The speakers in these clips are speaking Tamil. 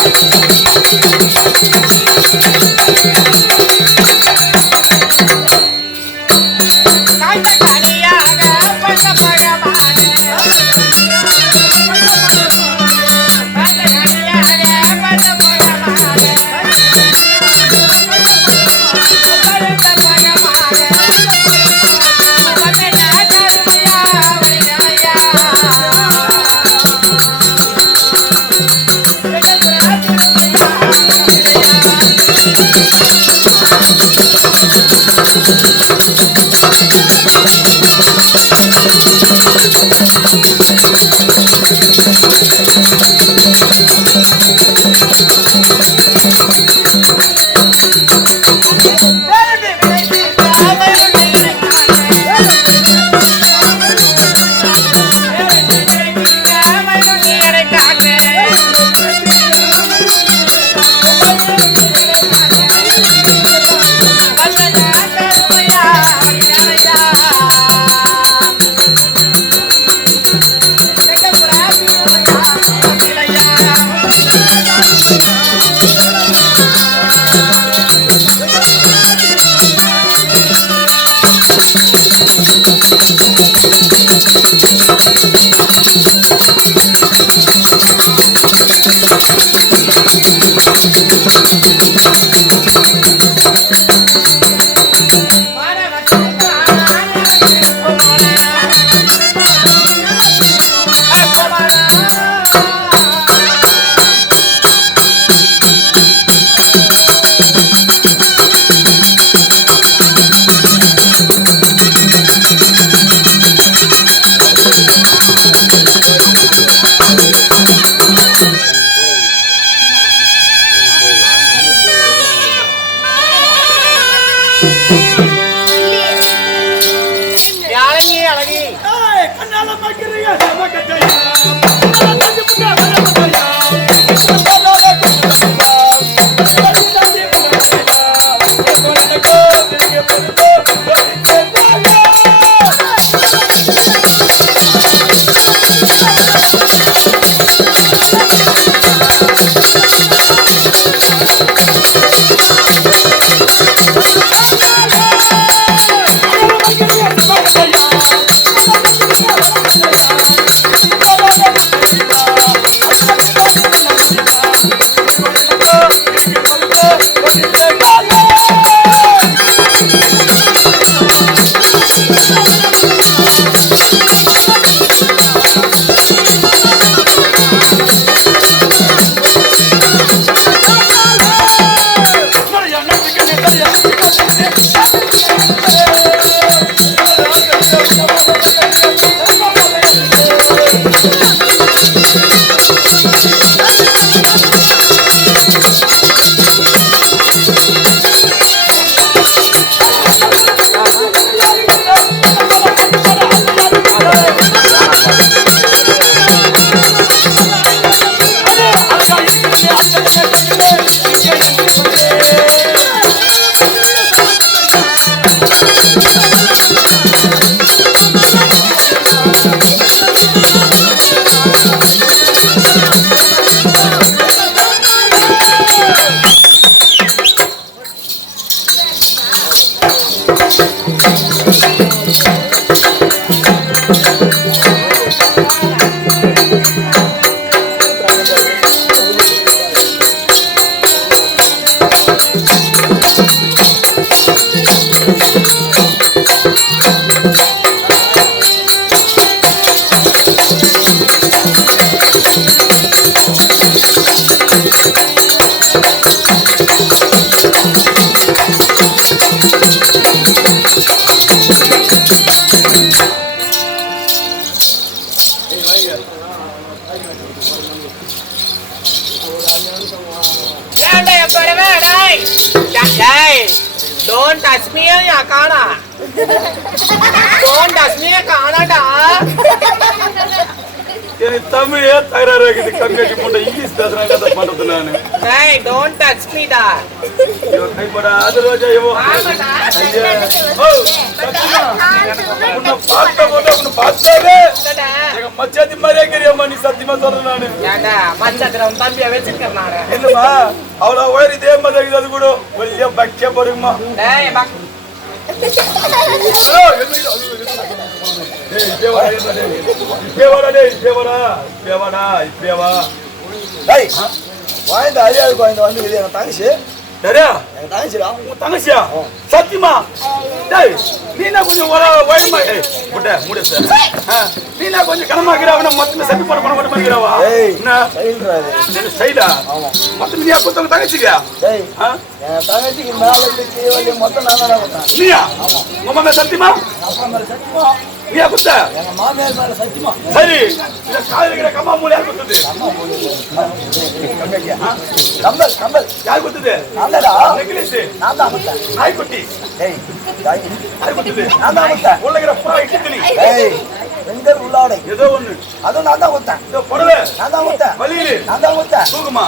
Thank you. ஏன்டா எப்பறவே டேய் டேய் டோன்ட் டச் மீ யா காணா டோன்ட் டச் மீ காணாடா எனக்கு தமிழே தகராறு இருக்குது கங்கட்டி போட்ட இங்கிலீஷ் பேசுறாங்க அதை பண்றது நானு டேய் டோன்ட் டச் மீ டா இவன் கைப்பட அது ரோஜா இவோ ஆமாடா ஐயா ஓ சத்தியமா உன்னை பார்த்த போது மச்சாத்தி மாதிரியே கிரியாமா நீ சத்தியமா சொல்றேன் நானு? உன் தம்பியை வச்சிருக்கேன் நானு என்னமா அவ்வளவு உயர் இதே மாதிரி அது கூட வெளியே பச்சை படுமா டேய் பக் டேய் வாய்ந்த அறியாது குழந்தை வந்து இது எங்க தங்கச்சி எங்க தங்கச்சிடா தங்கச்சியா சத்தியமா டேய் நீனா கொஞ்சம் வர வயமா ஏய் முட்டை மூடு சார் நீனா கொஞ்சம் கனமாக்கிறா அவன மொத்தமே சப்பி போட பண்ண மாட்ட ஏய் என்ன சைடா மொத்தம் நீயா குத்தவங்க தங்கச்சிக்கா டேய்? எங்க தங்கச்சிக்கு மேல இருந்து மொத்தம் நான் தான் நீயா உங்க மேல சத்தியமா சத்தியமா நீயா குத்த எங்க மாமியார் மேல சத்தியமா சரி இந்த காலையில இருக்கிற கம்மா மூலையா குத்துது கம்பல் கம்பல் யார் குத்துது நான்டா நெக்லஸ் நான் தான் கொடுத்தேன் நாய்க்குட்டி டேய் தாய் யார் குத்துது நான் தான் கொடுத்தேன் உள்ள இருக்கிற புறா இட்டுத்துணி டேய் பெண்கள் உள்ளாடை. ஏதோ ஒண்ணு. அதுவும் நான் தான் கொடுத்தேன் இந்த புடவை நான் தான் கொடுத்தேன் வலியில நான் தான் கொடுத்தேன் தூக்குமா?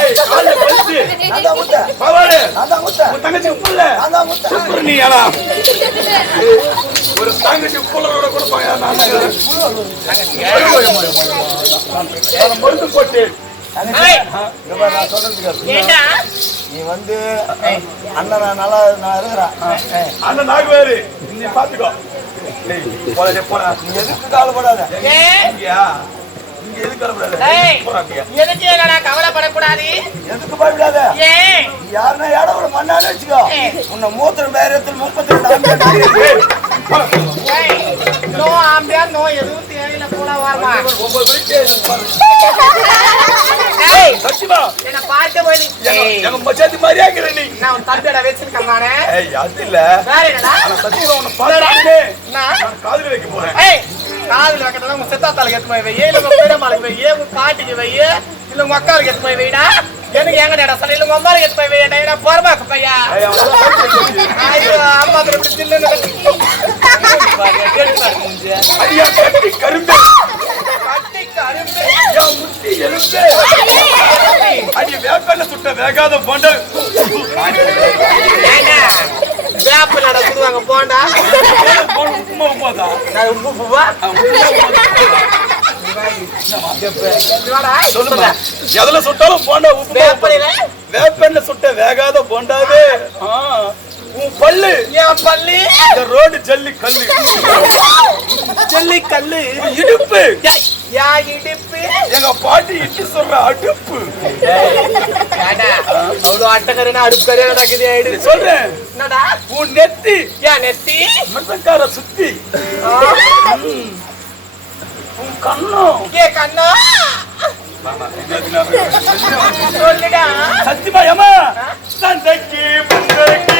ஏய்! காலைல பறிச்சு நான் தான் கொடுத்தேன் பாவாடு நான் தான் கொடுத்தேன் உன் தங்கச்சி புள்ள நான் தான் கொடுத்தேன் சூப்பர் நீ ஆனா ஒரு தங்கச்சி புள்ளரோட கொடுப்பாங்க நான் மருந்து போட்டு. ஏய்! இங்க பாரு, நான் சொல்றதுக்கு கேளு. ஏண்டா? நீ வந்து அண்ணன் நான் நல்லா நான் இருக்கிறேன். அந்த நாகுவாரு நீ பாத்துக்கோ போடா, நீ எதுக்கு கவலைப்படாத எதுக்கு கவலைப்படக்கூடாது எதுக்கு பயப்படாத யாருன்னா இடம் ஒரு மண்ணான்னு வச்சுக்கோ உன்னை மூத்திரம் பேரத்தில் முப்பத்தி ரெண்டு நோ ஆம்பியா நோ எதுவும் சத்தியமா என்ன பார்த்து போய் எங்க- ஏய் மச்சாத்தி மாதிரியே இருக்கிற நீ. நான் தம்பியோட வச்சிருக்கேன் நானே ஏய் அது இல்ல. வேற என்னடா? சத்தியமா உன்னை நான் நான் காதுல வைக்க போறேன். ஏய் காதுல வைக்கிறதா உங்க சித்தாத்தாளுக்கு எடுத்து போய் வை இல்ல உங்க பெரியம்மாளுக்கு வை உங்க பாட்டிக்கு வை இல்ல உங்க அக்காளுக்கு எடுத்து போய் வைடா? எனக்கு எங்க நேடா சொல்ல இல்ல உங்க அம்மாளுக்கு எடுத்து போய் வைடா போறமாக்கு பையா? ஏய். ஐயோ அம்மா இப்படி தில்லுன்னு அடியா கட்டி கரும்பு. கட்டி கரும்பு என் முட்டி எலும்பு. அடி வேப்பெண்ண சுட்ட வேகாத போண்ட வேப்பில சுடுவாங்க போண்டா. உப்புமா உப்புமாதா உப்பு சொல்லுமா எதுல சுட்டாலும் போண்டா உப்புமா வேப்பிலையில வேப்பெண்ண சுட்ட வேகாத போண்டாவே. ஆ, உன் பல்லு. என் பள்ளி இந்த ரோடு ஜல்லி கல்லு. ஜல்லி கல்லு இடுப்பு. யா இடிப்பு. எங்க பாட்டி இட்டு சொல்ற அடுப்பு. ஏண்டா அவ்வளோ அட்டக்கருன்னு அடுப்பு கரையா நடக்குது சொல்றேன் என்னடா? உன் நெத்தி. ஏன் நெத்தி? மிருதக்கார சுத்தி. உன் கண்ணும் ஏ கண்ணா? சொல்லுடா. சத்தியமா ஏமா தந்தைக்கு முந்தைக்கு